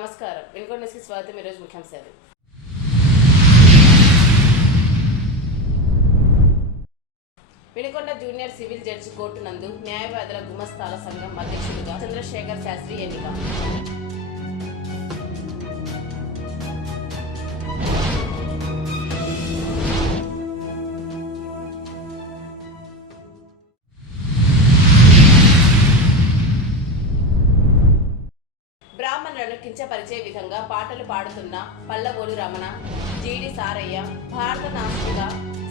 నమస్కారం. వినుకొండ న్యూస్‌కి స్వాగతం. ఈరోజు ముఖ్యాంశాలు. Vinukonda junior civil judge court నందు న్యాయవాదుల గుమస్తాల సంఘం అధ్యక్షుడిగా చంద్రశేఖర్ శాస్త్రి ఎన్నిక. బ్రాహ్మణులను కించపరిచే విధంగా పాటలు పాడుతున్న పల్లవోలు రమణ, జీడి సారయ్య, భారత నాస్తిక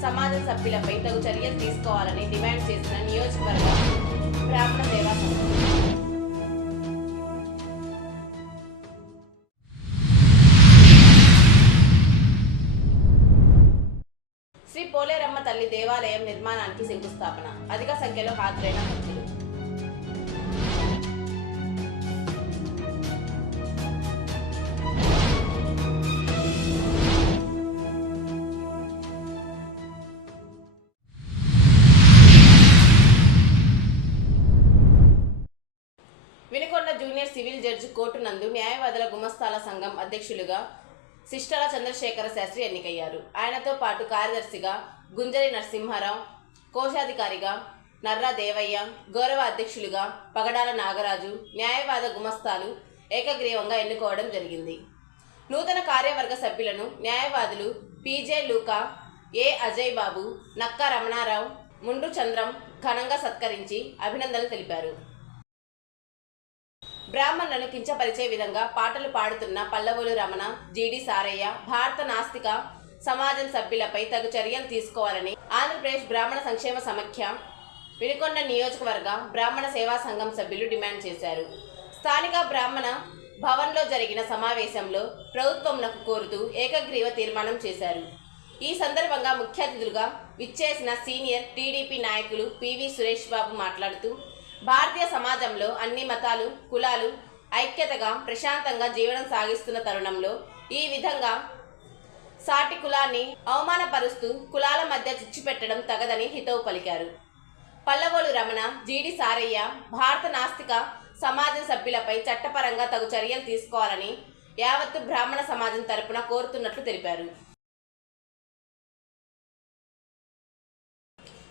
సమాజం సభ్యులపై తగు చర్యలు తీసుకోవాలని డిమాండ్ చేసిన నియోజకవర్గ బ్రాహ్మణ సేవా సంఘం. శ్రీ పోలేరమ్మ తల్లి దేవాలయం నిర్మాణానికి శంకుస్థాపన. అధిక సంఖ్యలో హాజరైన భక్తులు. Vinukonda junior civil judge court నందు న్యాయవాదుల గుమస్తాల సంఘం అధ్యక్షులుగా సిస్టల చంద్రశేఖర శాస్త్రి ఎన్నికయ్యారు. ఆయనతో పాటు కార్యదర్శిగా గుంజరి నరసింహారావు, కోశాధికారిగా నర్రా దేవయ్య, గౌరవ అధ్యక్షులుగా పగడాల నాగరాజు, న్యాయవాద గుమస్తాలు ఏకగ్రీవంగా ఎన్నుకోవడం జరిగింది. నూతన కార్యవర్గ సభ్యులను న్యాయవాదులు పీజే లూకా, ఏ అజయ్ బాబు, నక్కా రమణారావు, ముండ్రు చంద్రం ఘనంగా సత్కరించి అభినందనలు తెలిపారు. బ్రాహ్మణులను కించపరిచే విధంగా పాటలు పాడుతున్న పల్లవోలు రమణ, జీడి సారయ్య, భారత నాస్తిక సమాజం సభ్యులపై తగు చర్యలు తీసుకోవాలని ఆంధ్రప్రదేశ్ బ్రాహ్మణ సంక్షేమ సమాఖ్య వినుకొండ నియోజకవర్గ బ్రాహ్మణ సేవా సంఘం సభ్యులు డిమాండ్ చేశారు. స్థానిక బ్రాహ్మణ భవన్లో జరిగిన సమావేశంలో ప్రభుత్వంనకు కోరుతూ ఏకగ్రీవ తీర్మానం చేశారు. ఈ సందర్భంగా ముఖ్య అతిథులుగా విచ్చేసిన సీనియర్ టీడీపీ నాయకులు పివి సురేష్ బాబు మాట్లాడుతూ, భారతీయ సమాజంలో అన్ని మతాలు, కులాలు ఐక్యతగా ప్రశాంతంగా జీవనం సాగిస్తున్న తరుణంలో ఈ విధంగా సాటి కులాన్ని అవమానపరుస్తూ కులాల మధ్య చిచ్చు పెట్టడం తగదని హితవు పలికారు. పల్లవోలు రమణ, జీడి సారయ్య, భారత నాస్తిక సమాజం సభ్యులపై చట్టపరంగా తగు చర్యలు తీసుకోవాలని యావత్తు బ్రాహ్మణ సమాజం తరపున కోరుతున్నట్లు తెలిపారు.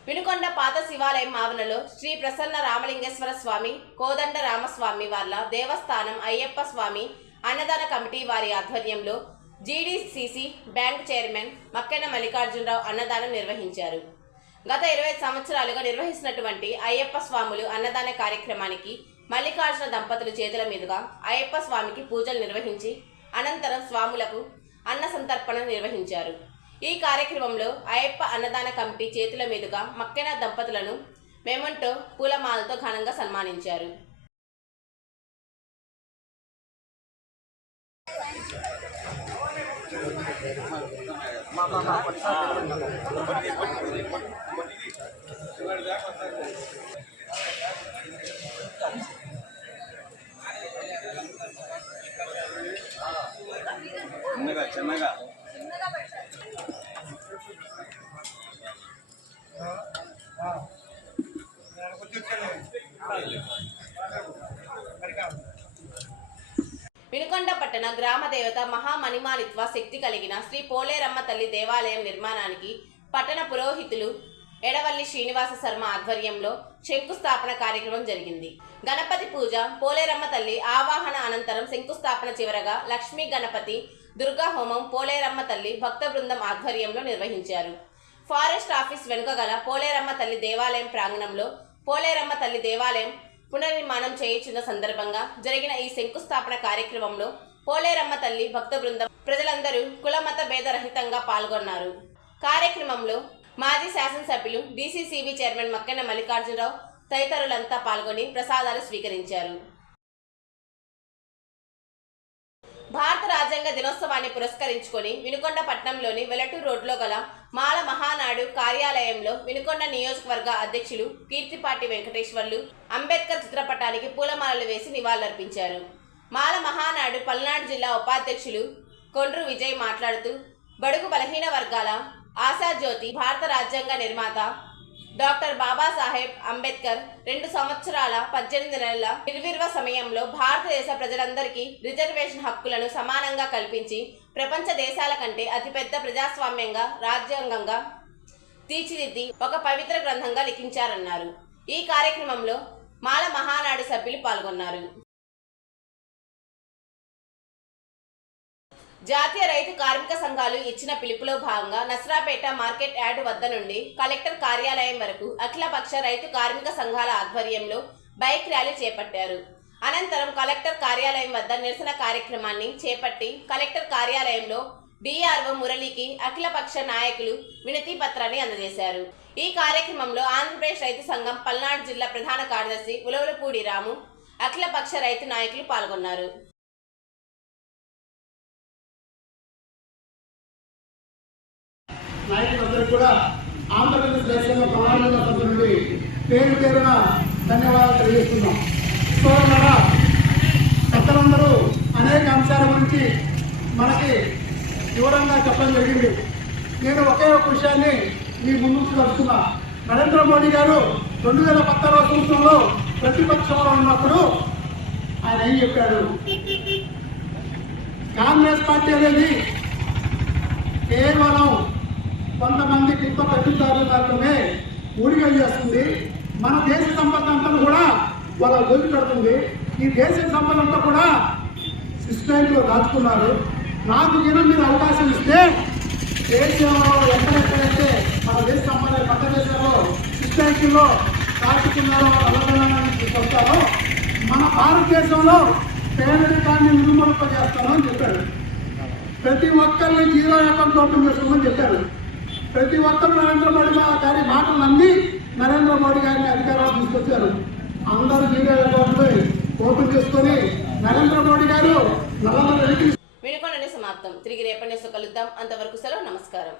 వినుకొండ పాత శివాలయం ఆవరణలో శ్రీ ప్రసన్న రామలింగేశ్వర స్వామి, కోదండ రామస్వామి వార్ల దేవస్థానం అయ్యప్ప స్వామి అన్నదాన కమిటీ వారి ఆధ్వర్యంలో GDCC bank chairman Makkena Mallikarjunarao అన్నదానం నిర్వహించారు. గత 20 సంవత్సరాలుగా నిర్వహిస్తున్నటువంటి అయ్యప్ప స్వాములు అన్నదాన కార్యక్రమానికి మల్లికార్జున దంపతుల చేతుల మీదుగా అయ్యప్ప స్వామికి పూజలు నిర్వహించి అనంతరం స్వాములకు అన్న సంతర్పణ నిర్వహించారు. ఈ కార్యక్రమంలో అయ్యప్ప అన్నదాన కమిటీ చేతుల మీదుగా మక్కెన దంపతులను మెమంటో పూలమాలతో ఘనంగా సన్మానించారు. చిన్నగా వినుకొండ పట్టణ గ్రామ దేవత మహామణిమాలిత్వ శక్తి కలిగిన శ్రీ పోలేరమ్మ తల్లి దేవాలయం నిర్మాణానికి పట్టణ పురోహితులు ఎడవల్లి శ్రీనివాస శర్మ ఆధ్వర్యంలో శంకుస్థాపన కార్యక్రమం జరిగింది. గణపతి పూజ, పోలేరమ్మ తల్లి ఆవాహన అనంతరం శంకుస్థాపన చివరగా లక్ష్మీ గణపతి, దుర్గా హోమం పోలేరమ్మ తల్లి భక్త బృందం ఆధ్వర్యంలో నిర్వహించారు. ఫారెస్ట్ ఆఫీస్ వెనుక గల పోలేరమ్మ తల్లి దేవాలయం ప్రాంగణంలో పోలేరమ్మ తల్లి దేవాలయం పునర్నిర్మాణం చేయుచున్న సందర్భంగా జరిగిన ఈ శంకుస్థాపన కార్యక్రమంలో పోలేరమ్మ తల్లి భక్త బృందం ప్రజలందరూ కులమత భేదరహితంగా పాల్గొన్నారు. కార్యక్రమంలో మాజీ శాసనసభ్యులు డీసీసీబీ చైర్మన్ మక్కెన మల్లికార్జునరావు తదితరులంతా పాల్గొని ప్రసాదాలు స్వీకరించారు. భారత రాజ్యాంగ దినోత్సవాన్ని పురస్కరించుకొని వినుకొండ పట్టణంలోని వెలటూరు రోడ్లో గల మాల మహానాడు కార్యాలయంలో వినుకొండ నియోజకవర్గ అధ్యక్షులు కీర్తిపాటి వెంకటేశ్వర్లు అంబేద్కర్ చిత్రపటానికి పూలమాలలు వేసి నివాళులర్పించారు. మాల మహానాడు పల్నాడు జిల్లా ఉపాధ్యక్షులు కొండ్రు విజయ్ మాట్లాడుతూ, బడుగు బలహీన వర్గాల ఆశాజ్యోతి, భారత రాజ్యాంగ నిర్మాత డాక్టర్ బాబాసాహెబ్ అంబేద్కర్ 2 సంవత్సరాల 18 నెలల నిర్విర్వ సమయంలో భారతదేశ ప్రజలందరికీ రిజర్వేషన్ హక్కులను సమానంగా కల్పించి ప్రపంచ దేశాల కంటే అతిపెద్ద ప్రజాస్వామ్యంగా రాజ్యాంగంగా తీర్చిదిద్ది ఒక పవిత్ర గ్రంథంగా లిఖించారన్నారు. ఈ కార్యక్రమంలో మాల మహానాడు సభ్యులు పాల్గొన్నారు. జాతీయ రైతు కార్మిక సంఘాలు ఇచ్చిన పిలుపులో భాగంగా నసరాపేట మార్కెట్ యార్డ్ వద్ద నుండి కలెక్టర్ కార్యాలయం వరకు అఖిలపక్ష రైతు కార్మిక సంఘాల ఆధ్వర్యంలో బైక్ ర్యాలీ చేపట్టారు. అనంతరం కలెక్టర్ కార్యాలయం వద్ద నిరసన కార్యక్రమాన్ని చేపట్టి కలెక్టర్ కార్యాలయంలో డిఆర్ఓ మురళికి అఖిలపక్ష నాయకులు వినతి పత్రాన్ని అందజేశారు. ఈ కార్యక్రమంలో ఆంధ్రప్రదేశ్ రైతు సంఘం పల్నాడు జిల్లా ప్రధాన కార్యదర్శి ఉలవలపూడి రాము, అఖిలపక్ష రైతు నాయకులు పాల్గొన్నారు. నాయకులందరూ కూడా ఆంధ్రప్రదేశ్ రైతు ప్రణాళిక సభ నుండి పేరు పేరున ధన్యవాదాలు తెలియజేస్తున్నాం. సోదరులారా, పెద్దలందరూ అనేక అంశాల గురించి మనకి వివరంగా చెప్పడం జరిగింది. నేను ఒకే ఒక విషయాన్ని మీ ముందుకు వస్తున్నా. నరేంద్ర మోడీ గారు 2016 సంవత్సరంలో ప్రతిపక్షంలో ఉన్నప్పుడు ఆయన ఏం చెప్పాడు? కాంగ్రెస్ పార్టీ అనేది కేవలం కొంతమంది కుక్క పెట్టుదారులు మాత్రమే ఊడిగలు చేస్తుంది. మన దేశ సంపద అంతా కూడా వాళ్ళ గొంతు పెడుతుంది. ఈ దేశ సంపద అంతా కూడా సిస్టంలో దాచుకున్నారు. నాకు దినం మీద అవకాశం ఇస్తే దేశంలో ఎక్కడెక్కడైతే మన దేశ సంపద పక్క దేశాల్లో సిస్టంలో దాచుకున్నారో అలగడానికి చెప్తారో మన భారతదేశంలో పేదరికాన్ని నిర్మూలింపజేస్తాను అని చెప్పాడు. ప్రతి ఒక్కరిని జీరో అకౌంట్ ఓపెన్ చేసుకోమని చెప్పారు. ప్రతి ఒక్కరు నరేంద్ర మోడీ గారి మాటలు నమ్మి నరేంద్ర మోడీ గారిని అధికారాలు తీసుకొచ్చారు. అందరూ జీరో అకౌంట్ ఓపెన్ చేసుకొని నరేంద్ర మోడీ గారు వినుకొండని సమాప్తం. తిరిగి రేపటి కలుద్దాం. అంతవరకు సెలవు. నమస్కారం.